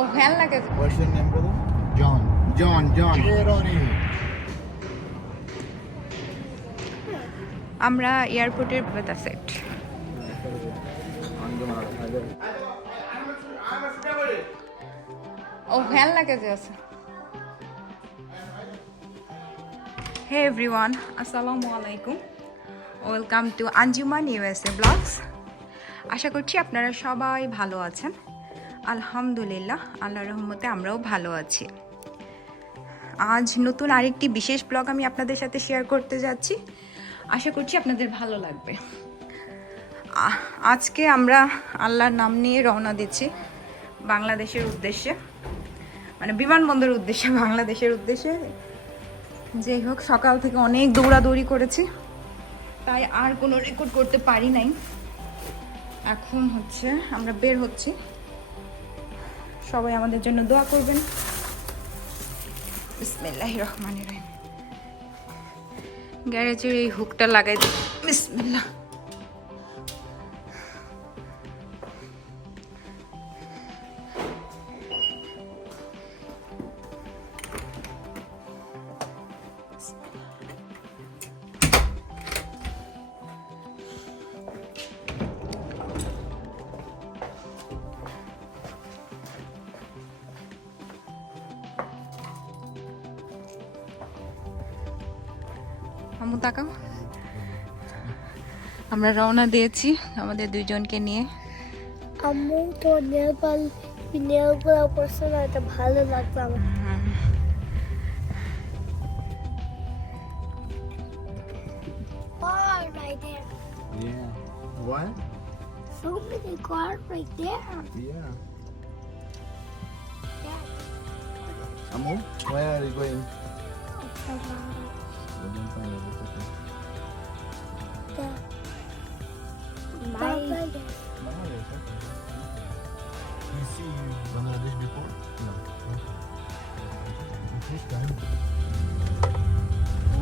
ও van লাগে। What's your name, brother? John. John. Hey, Ronnie. আমরা এয়ারপোর্টের বেতা সেট। ও ভ্যান লাগে যে আছে। হে এভরিওয়ান, আসসালামু আলাইকুম। Welcome to Anjuman USA blogs. আশা করছি আপনারা সবাই ভালো আছেন। আলহামদুলিল্লাহ, আল্লাহর রহমতে আমরাও ভালো আছি। আজ নতুন আরেকটি বিশেষ ব্লগ আমি আপনাদের সাথে শেয়ার করতে যাচ্ছি। আশা করছি আপনাদের ভালো লাগবে। আজকে আমরা আল্লাহর নাম নিয়ে রওনা দিচ্ছি বাংলাদেশের উদ্দেশ্যে, মানে বিমানবন্দরের উদ্দেশ্যে, বাংলাদেশের উদ্দেশ্যে। যাই হোক, সকাল থেকে অনেক দৌড়াদৌড়ি করেছি, তাই আর কোনো রেকর্ড করতে পারি নাই। এখন হচ্ছে আমরা বের হচ্ছি। সবাই আমাদের জন্য দোয়া করবেন। বিসমিল্লাহির রহমানির রহিম। গ্যারেজের এই হুকটা লাগাই দিই। বিসমিল্লাহ। আমু তাকাও, আমরা রওনা দিয়েছি আমাদের দুইজনকে নিয়ে। আম্মু তো নেলগুলো পড়ছে না, এটা ভালো লাগবে আমার। Car right there. Yeah. What? So many cars right there. Yeah. Yeah. Amu, where are you going? The Bangladesh, okay. You see Bangladesh before? No. First time.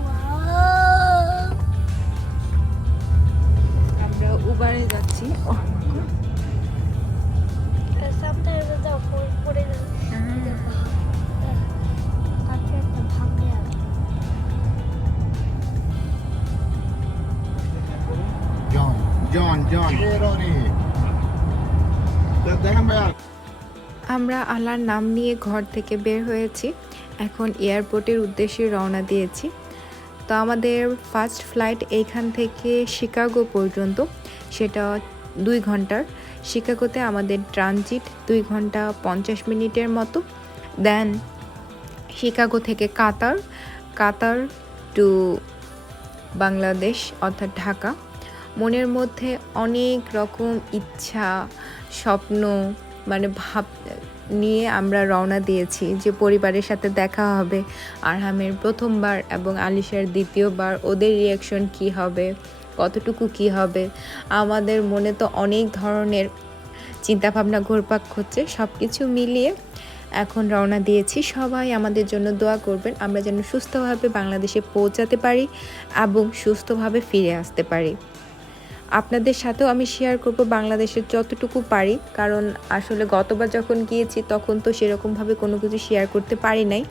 Wow. আমরা উবারে যাচ্ছি। Sometimes the phone put it একটা ভাঙে আর John. Hey, Ronnie. দেখেন ভাইয়া। আমরা আল্লাহর নাম নিয়ে ঘর থেকে বের হয়েছি, এখন এয়ারপোর্টের উদ্দেশ্যে রওনা দিয়েছি। তো আমাদের ফার্স্ট ফ্লাইট এইখান থেকে শিকাগো পর্যন্ত, সেটা 2 ঘন্টার। শিকাগোতে আমাদের ট্রানজিট 2 ঘন্টা 50 মিনিটের মতো। দেন শিকাগো থেকে কাতার টু বাংলাদেশ অর্থাৎ ঢাকা। মনের মধ্যে অনেক রকম ইচ্ছা, স্বপ্ন, মানে ভাব নিয়ে আমরা রওনা দিয়েছি যে পরিবারের সাথে দেখা হবে, আরহামের প্রথমবার এবং আলিশার দ্বিতীয়বার। ওদের রিয়াকশন কি হবে, কতটুকু কি হবে, আমাদের মনে তো অনেক ধরনের চিন্তাভাবনা ঘুরপাক হচ্ছে। সব কিছু মিলিয়ে এখন রওনা দিয়েছি। সবাই আমাদের জন্য দোয়া করবেন, আমরা যেন সুস্থভাবে বাংলাদেশে পৌঁছাতে পারি এবং সুস্থভাবে ফিরে আসতে পারি। আপনাদের সাথেও আমি শেয়ার করব বাংলাদেশের যতটুকু পারি, কারণ আসলে গতবার যখন গিয়েছি তখন তো সেরকমভাবে কোনো কিছু শেয়ার করতে পারি নাই।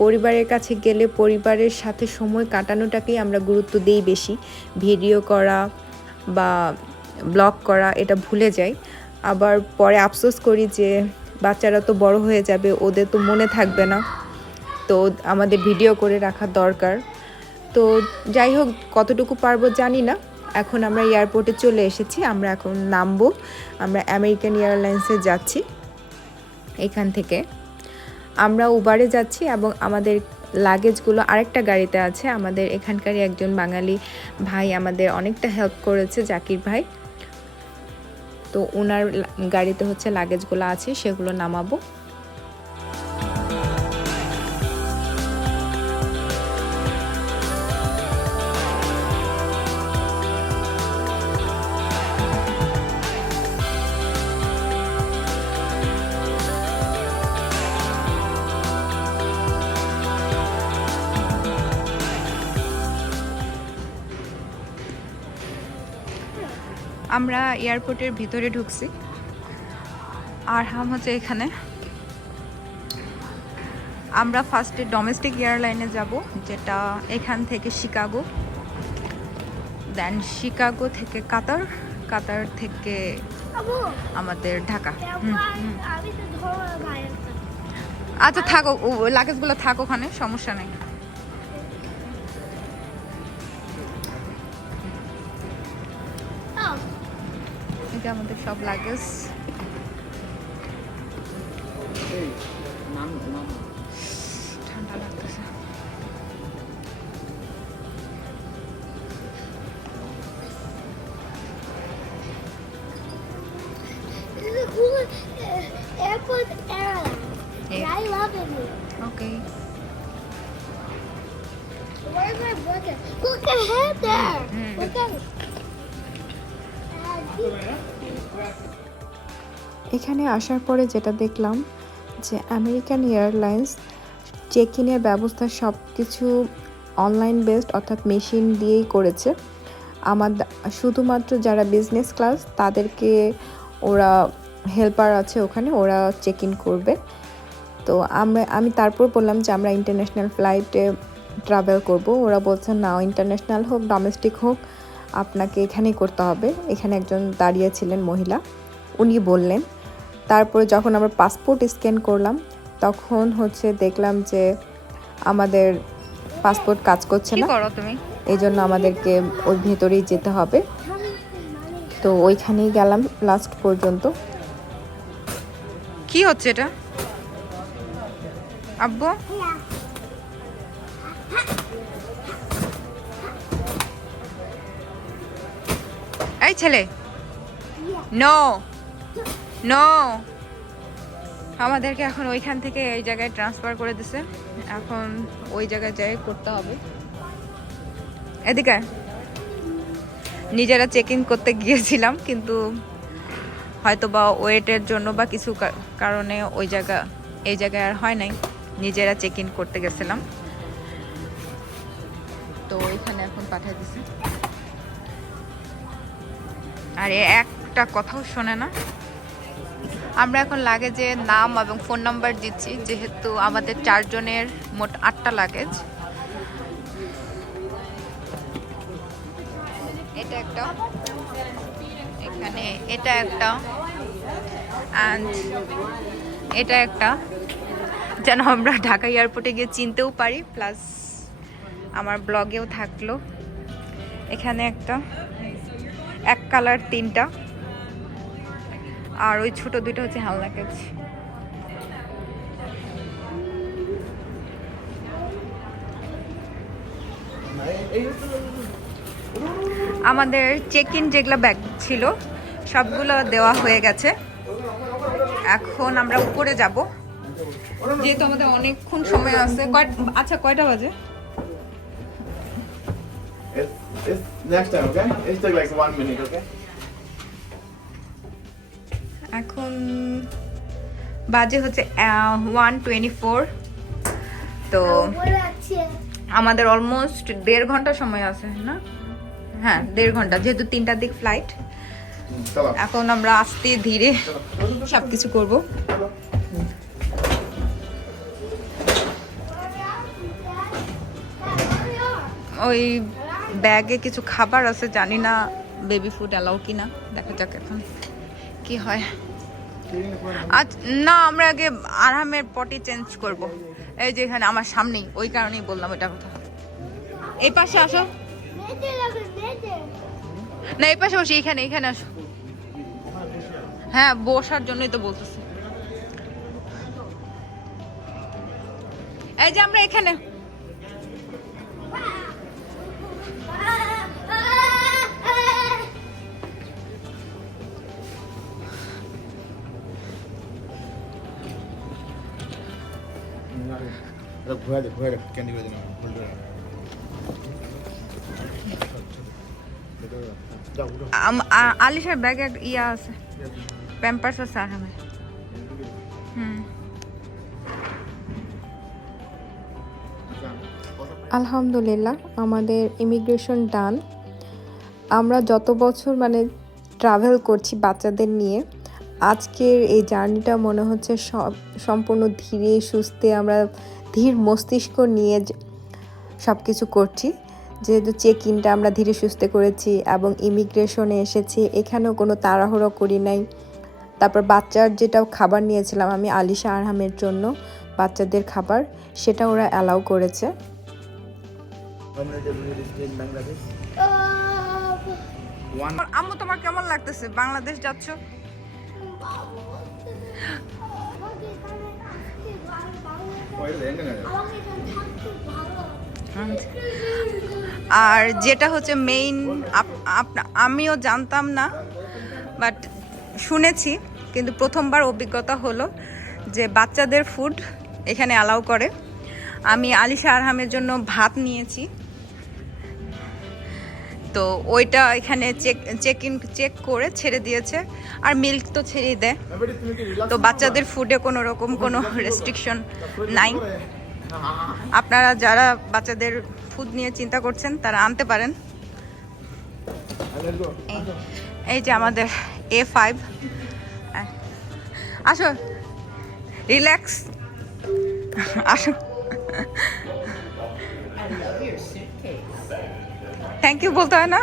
পরিবারের কাছে গেলে পরিবারের সাথে সময় কাটানোটাকেই আমরা গুরুত্ব দিই বেশি। ভিডিও করা বা ব্লগ করা এটা ভুলে যাই। আবার পরে আফসোস করি যে বাচ্চারা তো বড় হয়ে যাবে, ওদের তো মনে থাকবে না, তো আমাদের ভিডিও করে রাখা দরকার। তো যাই হোক, কতটুকু পারবো জানি না। এখন আমরা এয়ারপোর্টে চলে এসেছি, আমরা এখন নামবো। আমরা আমেরিকান এয়ারলাইন্সে যাচ্ছি। এখান থেকে আমরা উবারে যাচ্ছি এবং আমাদের লাগেজগুলো আরেকটা গাড়িতে আছে। আমাদের এখানকারই একজন বাঙালি ভাই আমাদের অনেকটা হেল্প করেছে, জাকির ভাই। তো ওনার গাড়িতে হচ্ছে লাগেজগুলো আছে, সেগুলো নামাবো। আমরা এয়ারপোর্টের ভিতরে ঢুকছি, আরহাম হচ্ছে এখানে। আমরা ফার্স্টে ডোমেস্টিক এয়ারলাইনে যাব, যেটা এখান থেকে শিকাগো, দেন শিকাগো থেকে কাতার, কাতার থেকে আম্মু আমাদের ঢাকা। আমি তো ধরো ভাইয়ের আচ্ছা থাকো, লাগেজগুলো থাক ওখানে, সমস্যা নেই। এটা আমাদের সব লাগেজ। ঠান্ডা লাগতেছে। This is a cool airport airline. Yeah. I love it here. Okay, Where's my brother? Look at him there. Mm. Look at him. এখানে আসার পরে যেটা দেখলাম যে আমেরিকান এয়ারলাইন্স চেক ইনের ব্যবস্থা সব কিছু অনলাইন বেসড, অর্থাৎ মেশিন দিয়েই করেছে। আমাদের শুধুমাত্র যারা বিজনেস ক্লাস তাদেরকে ওরা হেল্পার আছে ওখানে, ওরা চেক ইন করবে। তো আমি তারপর বললাম যে আমরা ইন্টারন্যাশনাল ফ্লাইটে ট্রাভেল করব। ওরা বলছে না, ইন্টারন্যাশনাল হোক ডোমেস্টিক হোক আপনাকে এখানেই করতে হবে। এখানে একজন দাঁড়িয়ে ছিলেন মহিলা, উনি বললেন। তারপরে যখন আমরা পাসপোর্ট স্ক্যান করলাম তখন দেখলাম যে আমাদের পাসপোর্ট কাজ করছে না, তুমি এই জন্য আমাদেরকে ওই ভেতরেই যেতে হবে। তো ওইখানেই গেলাম লাস্ট পর্যন্ত। কি হচ্ছে এটা আব্বু? এই ছেলে, নো নো, আমাদেরকে এখন ওইখান থেকে এই জায়গায় ট্রান্সফার করে দিছে। এখন ওই জায়গায় যাই করতে হবে। এদিকে নিজেরা চেক ইন করতে গিয়েছিলাম, কিন্তু হয়তো বা ওয়েটের জন্য বা কিছু কারণে এই জায়গায় আর হয় নাই, নিজেরা চেক ইন করতে গেছিলাম। তো ওইখানে এখন পাঠিয়ে দিছে। আর একটা কথাও শোনে না। আমরা এখন লাগেজে নাম এবং ফোন নাম্বার দিচ্ছি, যেহেতু আমাদের 4 জনের মোট 8টা লাগেজ। এটা একটা, এখানে এটা একটা, অ্যান্ড এটা একটা, যেন আমরা ঢাকা এয়ারপোর্টে গিয়ে চিনতেও পারি, প্লাস আমার ব্লগেও থাকলো। এখানে একটা, এক কালার 3টা, আর ওই ছোট 2টা হচ্ছে হ্যান্ড লাগেজ। আমাদের চেক ইন যেগুলো ব্যাগ ছিল সবগুলো দেওয়া হয়ে গেছে। এখন আমরা উপরে যাব, যেহেতু আমাদের অনেকক্ষণ সময় আছে। আচ্ছা কয়টা বাজে? It's next time, okay? It's take like 1 minute, okay? এখন বাজে হচ্ছে 1:24। তো আমাদের অলমোস্ট 1.5 ঘন্টা সময় আছে না? হ্যাঁ 1.5 ঘন্টা, যেহেতু 3টার দিক ফ্লাইট। এখন আমরা আস্তে ধীরে সবকিছু করব। ওই ব্যাগে কিছু খাবার আছে, জানি না বেবি ফুড অ্যালাউ কিনা, দেখা যাক এখন কি হয়। আজ না, আমরা আগে আরামের পটি চেঞ্জ করব। এই যে এখানে আমার সামনেই, ওই কারণেই বললাম এটা কথা। এই পাশে আসো না, এই পাশে বসে, এখানে আসো। হ্যাঁ বসার জন্যই তো বলতেছি। এই যে আমরা এখানে। ঘুরে দে ক্যান্ডি করে দিলাম। আলিশার ব্যাগে ইয়া আছে, প্যাম্পার্স আছে আরামে। আলহামদুলিল্লাহ আমাদের ইমিগ্রেশন ডান। আমরা যত বছর ট্রাভেল করছি বাচ্চাদের নিয়ে, আজকের এই জার্নিটা মনে হচ্ছে সম্পূর্ণ ধীরে সুস্থে আমরা ধীর মস্তিষ্ক নিয়ে সব কিছু করছি, যেহেতু চেক ইনটা আমরা ধীরে সুস্থে করেছি এবং ইমিগ্রেশনে এসেছি, এখানেও কোনো তাড়াহুড়ো করি নাই। তারপর বাচ্চার যেটা খাবার নিয়েছিলাম আমি আলিশা আরহামের জন্য, বাচ্চাদের খাবার, সেটা ওরা অ্যালাউ করেছে। আম্মু তোমার কেমন লাগতেছে বাংলাদেশ যাচ্ছ? আর যেটা হচ্ছে মেইন, আমিও জানতাম না, বাট শুনেছি, কিন্তু প্রথমবার অভিজ্ঞতা হলো যে বাচ্চাদের ফুড এখানে অ্যালাউ করে। আমি আলিশা আরহামের জন্য ভাত নিয়েছি, তো ওইটা এখানে চেক করে ছেড়ে দিয়েছে, আর মিল্ক তো ছেড়েই দেয়। তো বাচ্চাদের ফুডে কোনো রকম কোনো রেস্ট্রিকশন নাই। আপনারা যারা বাচ্চাদের ফুড নিয়ে চিন্তা করছেন তারা আনতে পারেন। এই যে আমাদের A5, আসো রিল্যাক্স, আসো। থ্যাংক ইউ বলতে হয় না?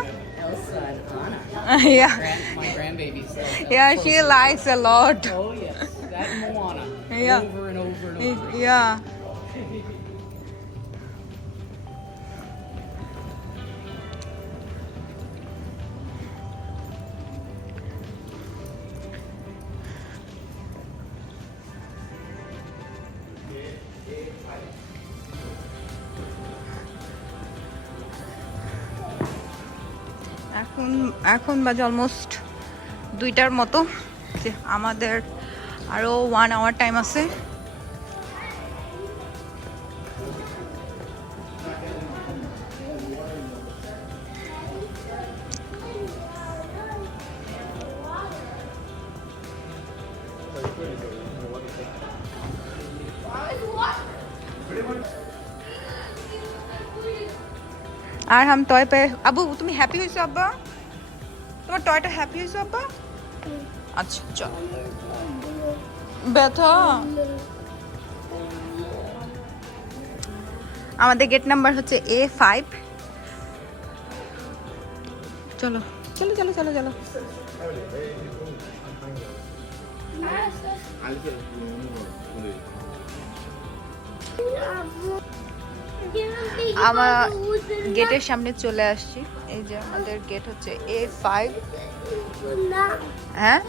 Yeah. My grandbaby said. Yeah, she likes a lot. Oh yes, that and Moana. Yeah. Over and over and over. Yeah. এখন বাজে অলমোস্ট 2টার মতো, যে আমাদের আরও 1 আওয়ার টাইম আছে। আর হাম টয় পে, আবু তুমি হ্যাপি হয়েছো আব্বা? তোমার টয়টা হ্যাপি হয়েছো আব্বা? আচ্ছা চল। ব্যথা? আমাদের গেট নাম্বার হচ্ছে A5। চলো চলো চলো চলো চলো। আমার গেটের সামনে চলে আসছি। এই যে আমাদের গেট হচ্ছে A5। হ্যাঁ,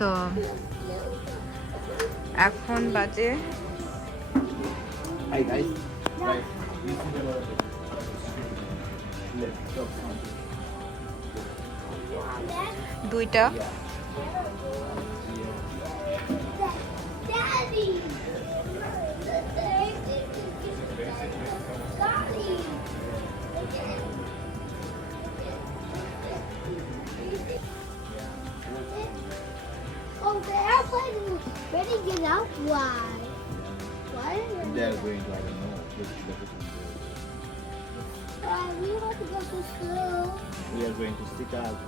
তো এখন বাজে দুইটা। Oh, the airplane is ready to get out. Why? Why? They're going to, I don't know. We want to go to school. We are going to stick out.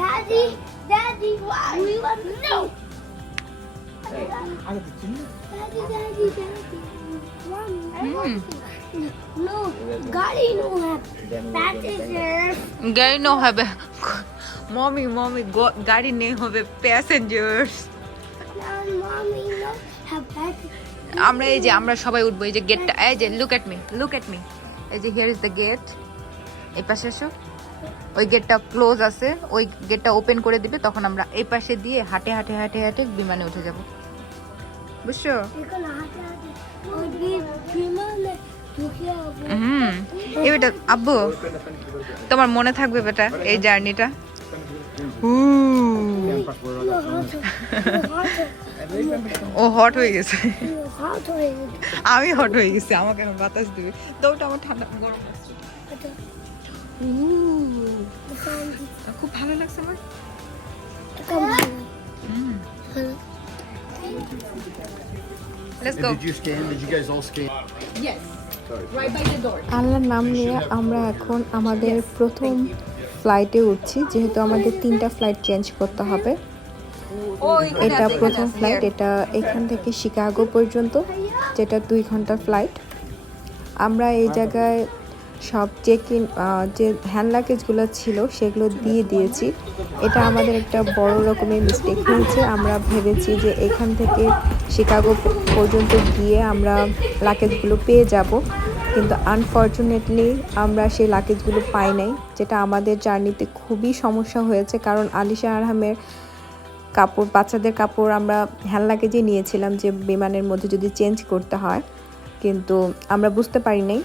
Daddy, Daddy, why? We want to no. Hey, I have to Daddy, Daddy, Daddy. Mommy, I want to. No, Daddy, no have. That is yours. গাড়ি না হবে, mummy mummy গাড়ি নেই হবে, passengers. Mommy, no have that. আমরা এই যে আমরা সবাই উঠবো, এই যে গেটটা, এই যে look at me, look at me, এই যে হিয়ার ইজ দ্য গেট। এই পাশে এসো, ওই গেটটা ক্লোজ আছে, ওই গেটটা ওপেন করে দিবে, তখন আমরা এই পাশে দিয়ে হাঁটে হাঁটে হাঁটে হাঁটে বিমানে উঠে যাব, বুঝছো? এই বেটা আব্বু, তোমার মনে থাকবে বেটা এই জার্নিটা। ও হট হয়ে গেছে, আমি হট হয়ে গেছি, আমাকে এখন বাতাস দিবে, তো ওটা আমার ঠান্ডা গরম লাগছে। খুব ভালো লাগছে আমার। Let's go. Did you scan? Did you guys all scan? Yes. Right by the door. আল্লাহর নাম নিয়ে আমরা এখন আমাদের প্রথম ফ্লাইটে উঠছি, যেহেতু আমাদের 3টা ফ্লাইট চেঞ্জ করতে হবে। এটা প্রথম ফ্লাইট, এটা এখান থেকে শিকাগো পর্যন্ত, যেটা 2 ঘন্টার ফ্লাইট। আমরা এই জায়গায় সব চেক ইন যে হ্যান্ড লাগেজগুলো ছিল সেগুলো দিয়ে দিয়েছি। এটা আমাদের একটা বড় রকমের মিস্টেক হয়েছে। আমরা ভেবেছি যে এখান থেকে শিকাগো পর্যন্ত গিয়ে আমরা লাগেজগুলো পেয়ে যাব, কিন্তু আনফর্চুনেটলি আমরা সেই লাগেজগুলো পাই নাই, যেটা আমাদের জার্নিতে খুবই সমস্যা হয়েছে। কারণ আলিশা আরহামের কাপড়, বাচ্চাদের কাপড় আমরা হ্যান্ড লাগেজে নিয়েছিলাম যে বিমানের মধ্যে যদি চেঞ্জ করতে হয়, কিন্তু আমরা বুঝতে পারি নাই।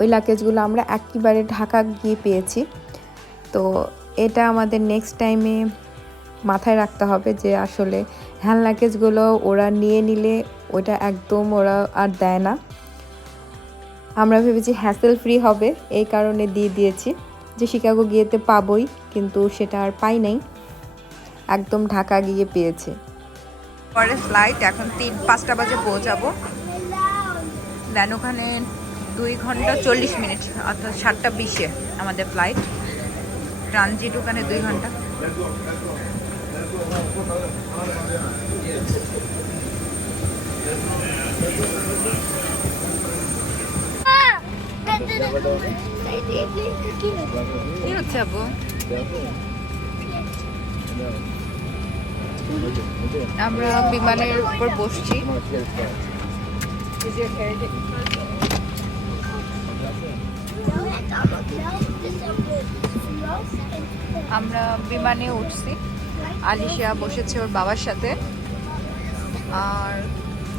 ওই লাগেজগুলো আমরা একেবারে ঢাকা গিয়ে পেয়েছি। তো এটা আমাদের নেক্সট টাইমে মাথায় রাখতে হবে যে আসলে হ্যান্ড লাগেজগুলো ওরা নিয়ে নিলে ওটা একদম ওরা আর দেয় না। আমরা ভেবেছি হ্যাসেল ফ্রি হবে, এই কারণে দিয়ে দিয়েছি যে শিকাগো গিয়েতে পাবোই, কিন্তু সেটা আর পাই নাই, একদম ঢাকা গিয়ে পেয়েছে। পরে ফ্লাইট এখন 5টা বাজে পৌঁছাবো। দেন ওখানে 2 ঘন্টা 40 মিনিট, অর্থাৎ 7টা 20-এ আমাদের ফ্লাইট। ট্রানজিট ওখানে 2 ঘন্টা। কি হচ্ছে আবু? আমরা বিমানের উপর বসছি। আমরা বিমানে উঠছি, আলিশা বসেছে ওর বাবার সাথে, আর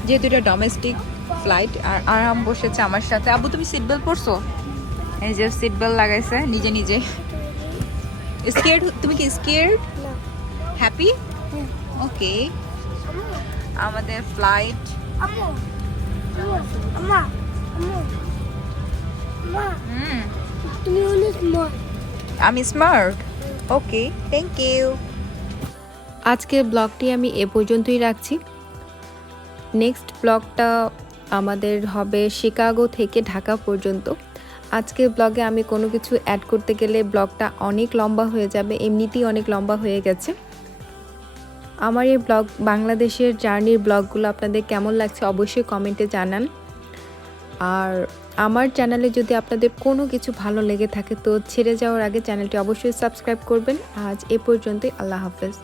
যেহেতু এটা ডোমেস্টিক ফ্লাইট, আর আরাম বসেছে আমার সাথে। আবু তুমি সিট বেল্ট পরছো? এই যে সিট বেল্ট লাগাইছে নিজে নিজে। স্কেয়ার্ড? তুমি কি স্কেয়ার্ড? হ্যাপি? ওকে। আমাদের ফ্লাইট। তুমি অনেক স্মার্ট। আমি স্মার্ট? Okay, thank you. আজকের ব্লগটি আমি এ পর্যন্তই রাখছি। নেক্সট ব্লগটা আমাদের হবে শিকাগো থেকে ঢাকা পর্যন্ত। আজকের ব্লগে আমি কোনো কিছু অ্যাড করতে গেলে ব্লগটা অনেক লম্বা হয়ে যাবে, এমনিতেই অনেক লম্বা হয়ে গেছে। আমার এই ব্লগ, বাংলাদেশের জার্নির ব্লগগুলো আপনাদের কেমন লাগছে অবশ্যই কমেন্টে জানান। আর আমার চ্যানেলে যদি আপনাদের কোনো কিছু ভালো লেগে থাকে তো ছেড়ে যাওয়ার আগে চ্যানেলটি অবশ্যই সাবস্ক্রাইব করবেন। আজ এ পর্যন্তই, আল্লাহ হাফেজ।